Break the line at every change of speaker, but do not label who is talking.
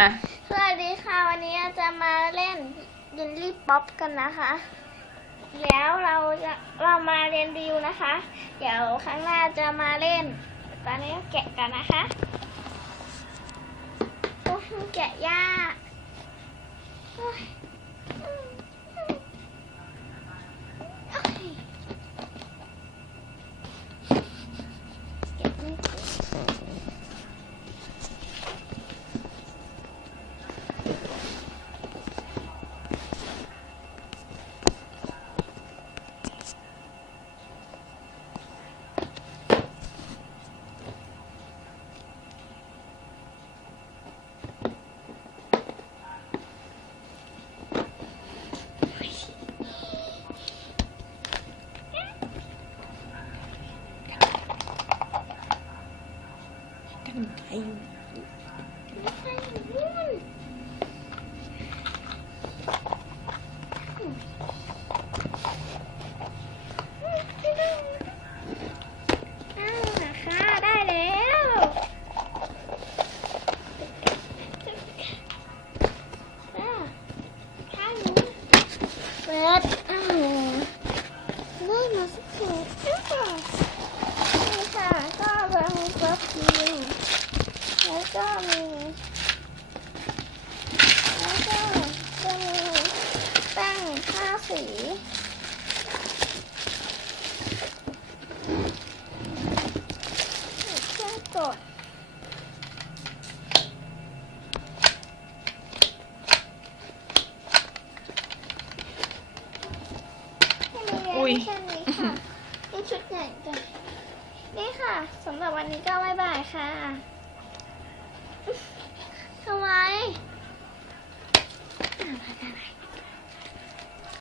อะ
สวัสดีค่ะ วันนี้เราจะมาเล่นยินลี่ป๊อปกันนะคะ แล้วเราจะเรามาเรียนดิวนะคะ เดี๋ยวครั้งหน้าจะมาเล่น ตอนนี้แกะกันนะคะแกะยาก อ้าวค่ะได้แล้วอะข้างนี้เปิดอ้าวได้มาวข้าวนี่ค่ะก็แล้ว ก็มีแล้วก็จะมีแป้งห้าสีเครื่องกด
อุ้ย
แค่นี้ค่ะนี่ชุดใหญ่จังนี่ค่ะสำหรับวันนี้ก็บ๊ายบายค่ะ ทำไม